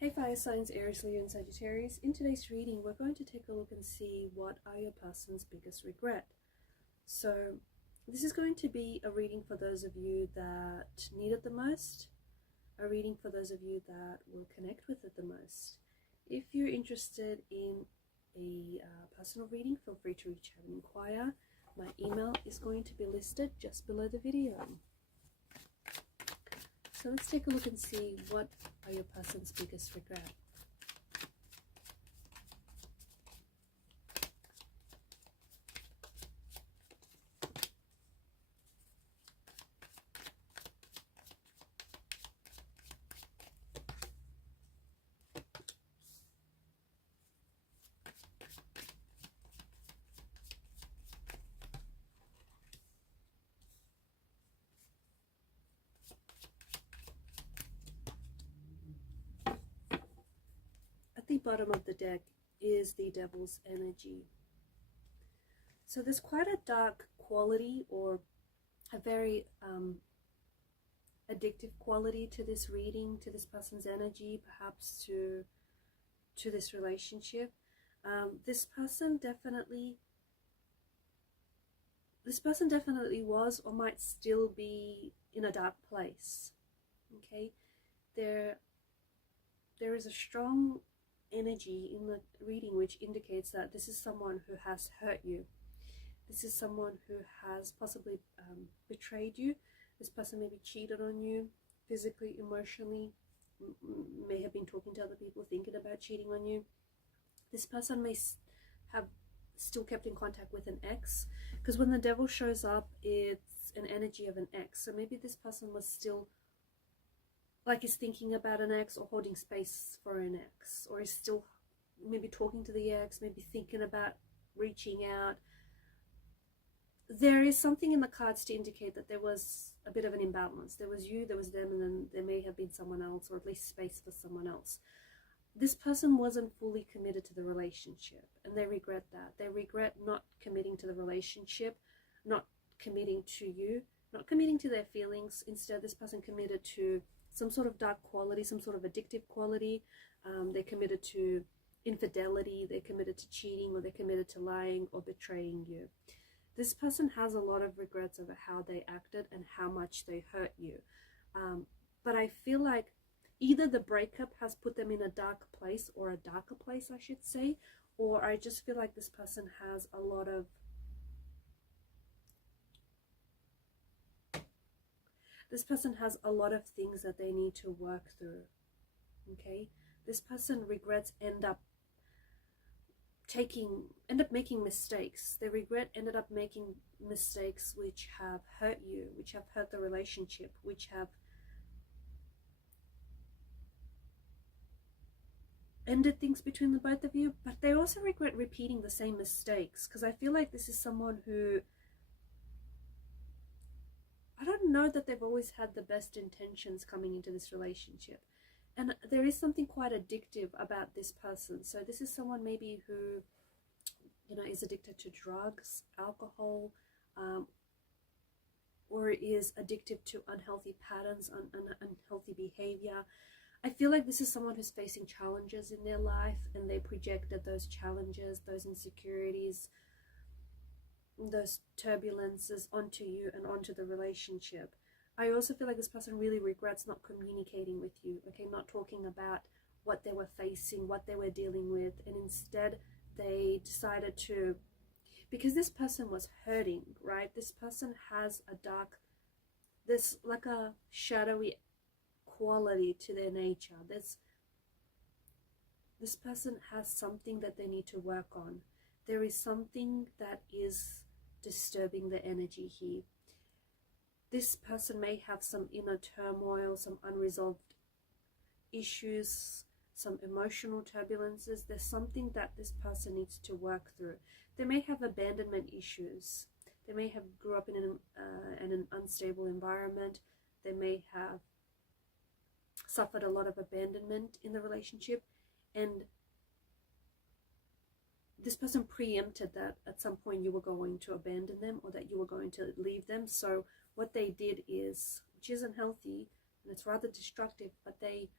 Hey fire signs, Aries, Leo and Sagittarius. In today's reading, we're going to take a look and see what are your person's biggest regret. So this is going to be a reading for those of you that need it the most, a reading for those of you that will connect with it the most. If you're interested in a personal reading, feel free to reach out and inquire. My email is going to be listed just below the video. So let's take a look and see what are your person's biggest regret. At the bottom of the deck is the Devil's energy. So there's quite a dark quality, or a very addictive quality to this reading, to this person's energy, perhaps to this relationship. This person definitely was or might still be in a dark place. Okay, there is a strong energy in the reading which indicates that this is someone who has hurt you. This is someone who has possibly betrayed you. This person maybe cheated on you physically, emotionally, may have been talking to other people, thinking about cheating on you. This person may have still kept in contact with an ex, because when the Devil shows up, it's an energy of an ex. So maybe this person was still is thinking about an ex, or holding space for an ex, or is still maybe talking to the ex, maybe thinking about reaching out. There is something in the cards to indicate that there was a bit of an imbalance. There was you, there was them, and then there may have been someone else, or at least space for someone else. This person wasn't fully committed to the relationship, and they regret that. They regret not committing to the relationship, not committing to you, not committing to their feelings. Instead, this person committed to some sort of dark quality, some sort of addictive quality. They're committed to infidelity, they're committed to cheating, or they're committed to lying or betraying you. This person has a lot of regrets over how they acted and how much they hurt you. But I feel like either the breakup has put them in a dark place, or a darker place, I should say, or I just feel like this person has a lot of things that they need to work through. Okay, this person regrets end up making mistakes. They ended up making mistakes which have hurt you, which have hurt the relationship, which have ended things between the both of you. But they also regret repeating the same mistakes, because I feel like this is someone who, I don't know that they've always had the best intentions coming into this relationship. And there is something quite addictive about this person. So this is someone maybe who, is addicted to drugs, alcohol, or is addicted to unhealthy patterns, unhealthy behavior. I feel like this is someone who's facing challenges in their life, and they projected those challenges, those insecurities, those turbulences onto you and onto the relationship. I also feel like this person really regrets not communicating with you, okay, not talking about what they were facing, what they were dealing with, and instead they decided to, because this person was hurting, right? This person has like a shadowy quality to their nature. This person has something that they need to work on. There is something that is disturbing the energy here. This person may have some inner turmoil, some unresolved issues, some emotional turbulences. There's something that this person needs to work through. They may have abandonment issues. They may have grew up in an unstable environment. They may have suffered a lot of abandonment in the relationship, and this person preempted that at some point you were going to abandon them, or that you were going to leave them. So what they did is, which isn't healthy and it's rather destructive, but they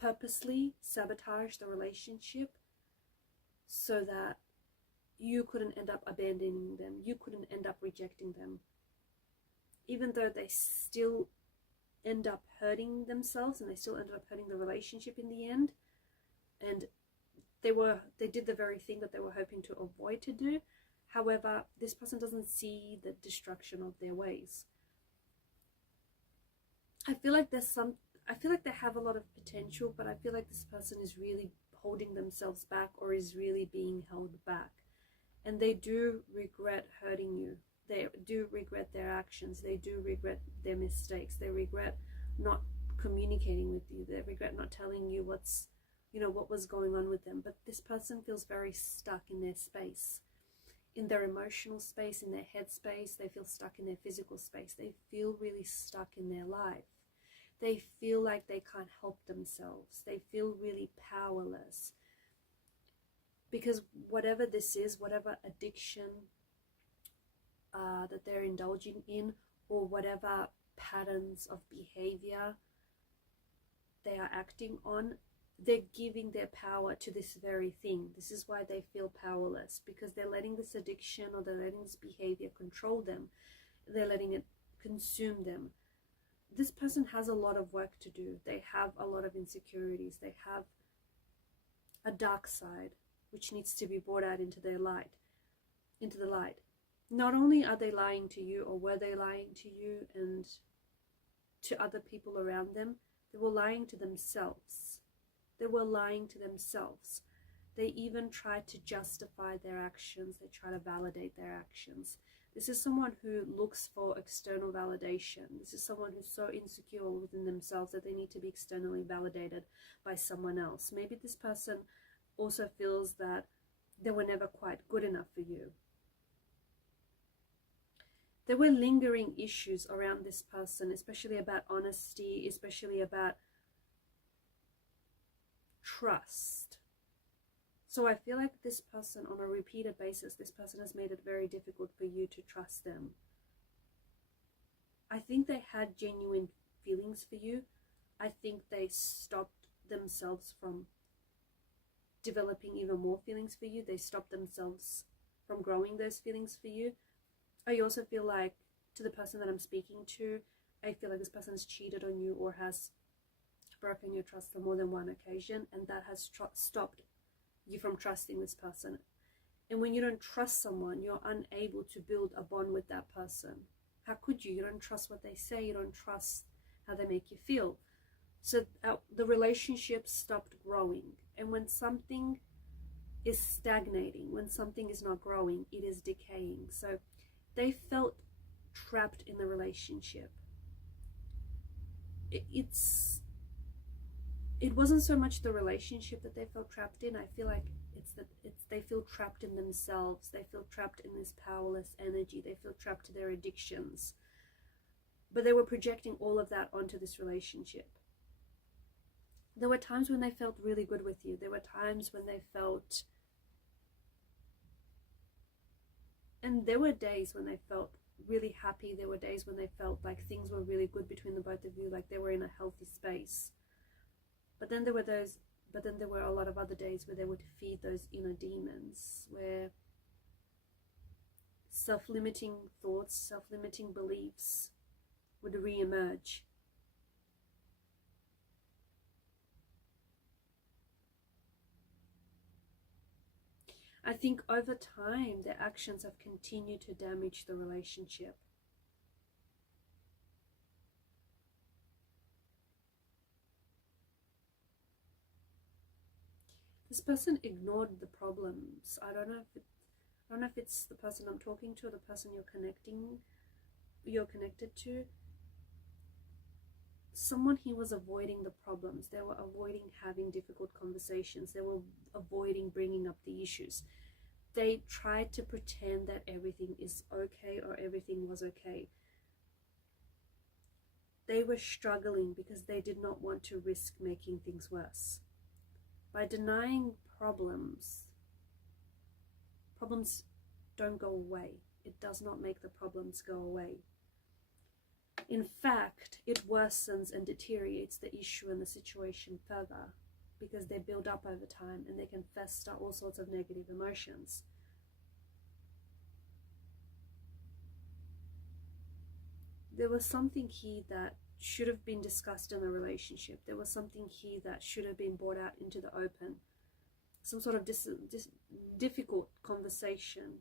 purposely sabotage the relationship so that you couldn't end up abandoning them, you couldn't end up rejecting them. Even though they still end up hurting themselves and they still ended up hurting the relationship in the end, and they did the very thing that they were hoping to avoid to do. However, this person doesn't see the destruction of their ways. I feel like they have a lot of potential, but I feel like this person is really holding themselves back or is really being held back. And they do regret hurting you. They do regret their actions. They do regret their mistakes. They regret not communicating with you. They regret not telling you what was going on with them. But this person feels very stuck in their space, in their emotional space, in their head space. They feel stuck in their physical space. They feel really stuck in their life. They feel like they can't help themselves. They feel really powerless. Because whatever this is, whatever addiction that they're indulging in, or whatever patterns of behavior they are acting on, they're giving their power to this very thing. This is why they feel powerless, because they're letting this addiction or they're letting this behavior control them. They're letting it consume them. This person has a lot of work to do. They have a lot of insecurities. They have a dark side which needs to be brought out into the light. Not only are they lying to you, or were they lying to you and to other people around them, they were lying to themselves. They were lying to themselves. They even tried to justify their actions. They try to validate their actions. This is someone who looks for external validation. This is someone who's so insecure within themselves that they need to be externally validated by someone else. Maybe this person also feels that they were never quite good enough for you. There were lingering issues around this person, especially about honesty, especially about trust. So I feel like this person, on a repeated basis, this person has made it very difficult for you to trust them. I think they had genuine feelings for you. I think they stopped themselves from developing even more feelings for you. They stopped themselves from growing those feelings for you. I also feel like, to the person that I'm speaking to, I feel like this person has cheated on you or has broken your trust on more than one occasion, and that has stopped you from trusting this person. And when you don't trust someone, you're unable to build a bond with that person. How could you? You don't trust what they say. You don't trust how they make you feel. So the relationship stopped growing. And when something is stagnating, when something is not growing, it is decaying. So they felt trapped in the relationship. It wasn't so much the relationship that they felt trapped in. I feel like they feel trapped in themselves. They feel trapped in this powerless energy. They feel trapped to their addictions. But they were projecting all of that onto this relationship. There were times when they felt really good with you. There were times when they felt... And there were days when they felt really happy. There were days when they felt like things were really good between the both of you, like they were in a healthy space. But then there were a lot of other days where they would feed those inner demons, where self-limiting thoughts, self-limiting beliefs would re-emerge. I think over time, their actions have continued to damage the relationship. This person ignored the problems. I don't know if it's the person I'm talking to or the person you're connected to. Someone here was avoiding the problems. They were avoiding having difficult conversations. They were avoiding bringing up the issues. They tried to pretend that everything is okay or everything was okay. They were struggling because they did not want to risk making things worse. By denying problems don't go away. It does not make the problems go away. In fact, it worsens and deteriorates the issue and the situation further, because they build up over time and they can fester all sorts of negative emotions. There was something here that should have been discussed in a relationship. There was something here that should have been brought out into the open. Some sort of difficult conversation.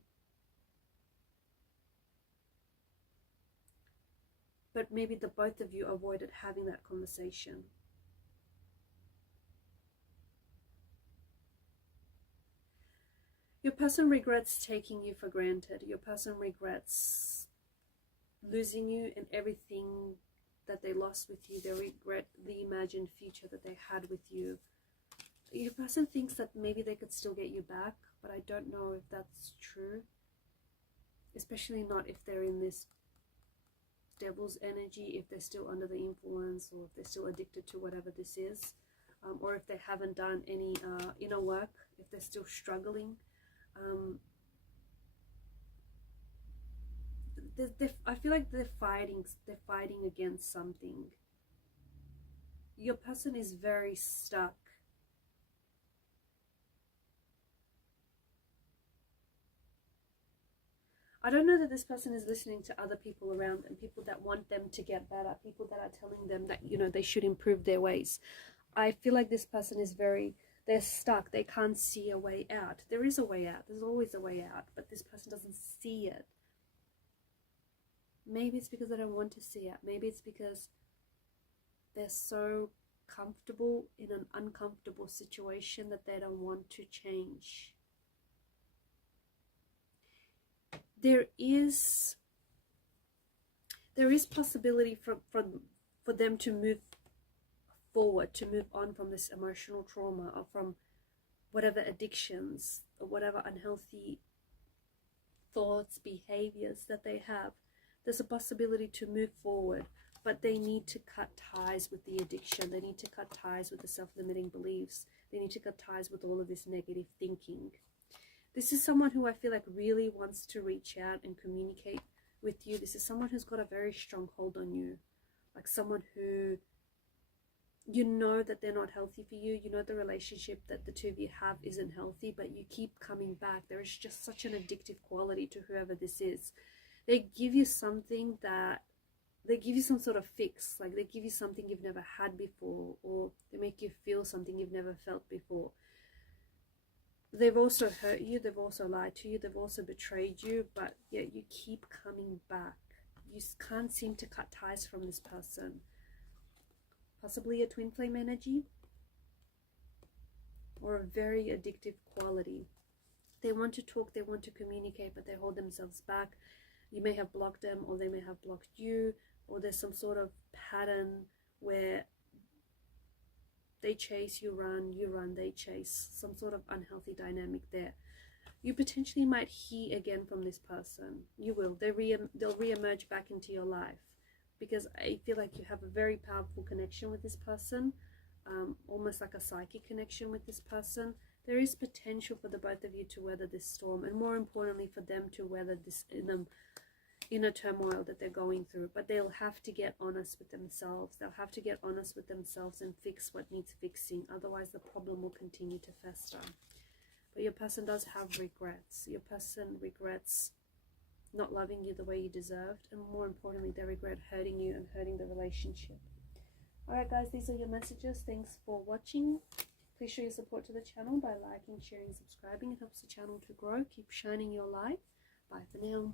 But maybe the both of you avoided having that conversation. Your person regrets taking you for granted. Your person regrets losing you and everything that they lost with you. They regret the imagined future that they had with you. Your person thinks that maybe they could still get you back, but I don't know if that's true. Especially not if they're in this devil's energy, if they're still under the influence, or if they're still addicted to whatever this is, or if they haven't done any inner work, if they're still struggling. I feel like they're fighting against something. Your person is very stuck. I don't know that this person is listening to other people around them, people that want them to get better, people that are telling them that, you know, they should improve their ways. I feel like this person is they're stuck. They can't see a way out. There is a way out. There's always a way out, but this person doesn't see it. Maybe it's because they don't want to see it. Maybe it's because they're so comfortable in an uncomfortable situation that they don't want to change. There is possibility for them to move forward, to move on from this emotional trauma, or from whatever addictions or whatever unhealthy thoughts, behaviors that they have. There's a possibility to move forward, but they need to cut ties with the addiction. They need to cut ties with the self-limiting beliefs. They need to cut ties with all of this negative thinking. This is someone who I feel like really wants to reach out and communicate with you. This is someone who's got a very strong hold on you. Like someone who, you know that they're not healthy for you. You know the relationship that the two of you have isn't healthy, but you keep coming back. There is just such an addictive quality to whoever this is. They give you something that, they give you some sort of fix. Like they give you something you've never had before, or they make you feel something you've never felt before. They've also hurt you, they've also lied to you, they've also betrayed you, but yet you keep coming back. You can't seem to cut ties from this person. Possibly a twin flame energy, or a very addictive quality. They want to talk, they want to communicate, but they hold themselves back. You may have blocked them, or they may have blocked you, or there's some sort of pattern where they chase, you run, they chase. Some sort of unhealthy dynamic there. You potentially might hear again from this person. You will. They'll re-emerge back into your life, because I feel like you have a very powerful connection with this person, almost like a psychic connection with this person. There is potential for the both of you to weather this storm, and more importantly for them to weather this inner turmoil that they're going through. But they'll have to get honest with themselves. They'll have to get honest with themselves and fix what needs fixing. Otherwise the problem will continue to fester. But your person does have regrets. Your person regrets not loving you the way you deserved, and more importantly they regret hurting you and hurting the relationship. Alright guys, these are your messages. Thanks for watching. Please show your support to the channel by liking, sharing, subscribing. It helps the channel to grow. Keep shining your light. Bye for now.